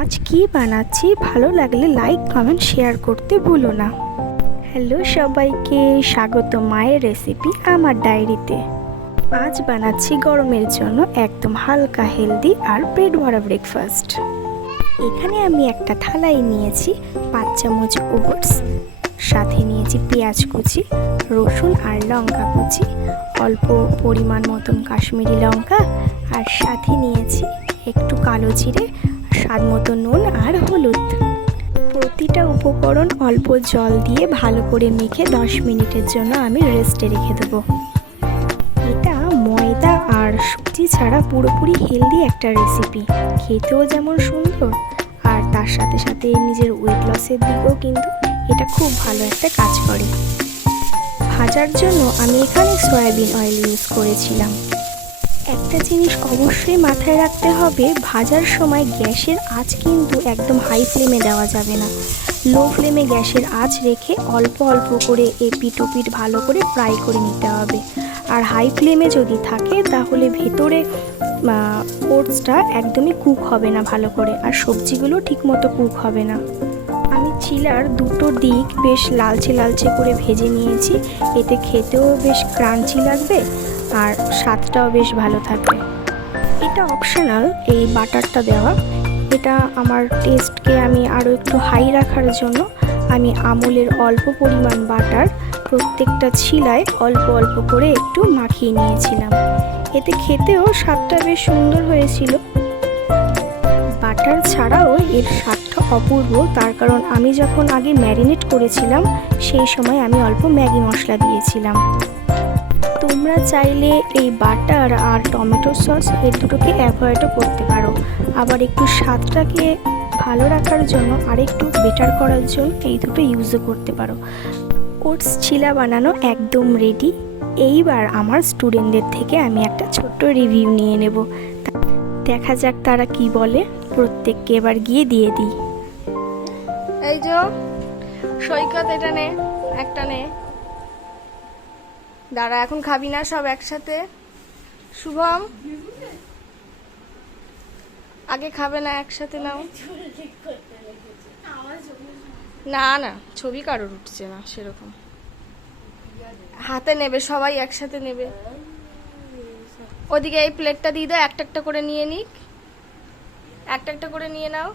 আজ কি বানাচ্ছি ভালো লাগলে লাইক কমেন্ট শেয়ার করতে ভুলো না। হ্যালো সবাইকে, স্বাগত মায়ের রেসিপি আমার ডায়েরিতে। আজ বানাচ্ছি গরমের জন্য একদম হালকা হেলদি আর পেট ভরা ব্রেকফাস্ট। এখানে আমি একটা থালায় নিয়েছি 5 চামচ ওটস, সাথে নিয়েছি পেঁয়াজ কুচি, রসুন আর লঙ্কা কুচি, অল্প পরিমাণ মতন কাশ্মীরি লঙ্কা, আর সাথে নিয়েছি একটু কালো জিরে, স্বাদ মতো নুন আর হলুদ। প্রতিটা উপকরণ অল্প জল দিয়ে ভালো করে মেখে 10 মিনিটের জন্য আমি রেস্টে রেখে দেবো। এটা ময়দা আর সুজি ছাড়া পুরোপুরি হেলদি একটা রেসিপি, খেতেও যেমন সুন্দর আর তার সাথে সাথে নিজের ওয়েট লসের দিকেও কিন্তু এটা খুব ভালো একটা কাজ করে। ভাজার জন্য আমি এখানে সয়াবিন অয়েল ইউজ করেছিলাম। একটা জিনিস অবশ্যই মাথায় রাখতে হবে, ভাজার সময় গ্যাসের আঁচ কিন্তু একদম হাই ফ্লেমে দেওয়া যাবে না। লো ফ্লেমে গ্যাসের আঁচ রেখে অল্প অল্প করে এপিট ওপিট ভালো করে ফ্রাই করে নিতে হবে। আর হাই ফ্লেমে যদি থাকে তাহলে ভেতরে ওটসটা একদমই কুক হবে না ভালো করে, আর সবজিগুলো ঠিকমতো কুক হবে না। আমি চিলার দুটো দিক বেশ লালচে লালচে করে ভেজে নিয়েছি, এতে খেতেও বেশ ক্রাঞ্চি লাগবে আর স্বাদটাও বেশ ভালো থাকবে। এটা অপশনাল এই বাটারটা দেওয়া, এটা আমার টেস্টকে আমি আরও একটু হাই রাখার জন্য আমি আমুলের অল্প পরিমাণ বাটার প্রত্যেকটা ছিলায় অল্প অল্প করে একটু মাখিয়ে নিয়েছিলাম, এতে খেতেও স্বাদটা বেশ সুন্দর হয়েছিল। বাটার ছাড়াও এর স্বাদটা অপূর্ব, তার কারণ আমি যখন আগে ম্যারিনেট করেছিলাম সেই সময় আমি অল্প ম্যাগি মশলা দিয়েছিলাম। তোমরা চাইলে এই বাটার আর টমেটো সস এর দুটোকে অ্যাভয়েডও করতে পারো, আবার একটু স্বাদটাকে ভালো রাখার জন্য আর একটু বেটার করার জন্য এই দুটো ইউজও করতে পারো। ওটস চিলা বানানো একদম রেডি। এইবার আমার স্টুডেন্টদের থেকে আমি একটা ছোট্ট রিভিউ নিয়ে নেব, দেখা যাক তারা কি বলে। প্রত্যেককে এবার গিয়ে দিয়ে দিই। এই যে সৈকত, এটা নে, একটা নে। দাঁড়া, এখন খাবি না, সব একসাথে। শুভম আগে খাবে না, একসাথে নাও। না না, ছবি কারোর উঠছে না সেরকম। হাতে নেবে সবাই, একসাথে নেবে। ওদিকে এই প্লেটটা দিয়ে দাও, একটা একটা করে নিয়ে নিক, একটা একটা করে নিয়ে নাও।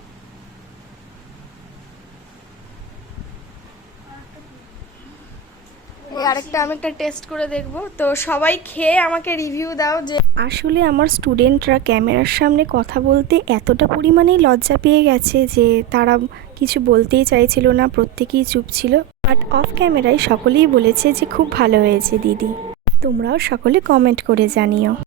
আরেকটা আমি একটা টেস্ট করে দেখবো, তো সবাই খেয়ে আমাকে রিভিউ দাও। যে আসলে আমার স্টুডেন্টরা ক্যামেরার সামনে কথা বলতে এতটা পরিমাণেই লজ্জা পেয়ে গেছে যে তারা কিছু বলতেই চাইছিল না, প্রত্যেকেই চুপ ছিল। বাট অফ ক্যামেরায় সকলেই বলেছে যে খুব ভালো হয়েছে দিদি। তোমরাও সকলে কমেন্ট করে জানিও।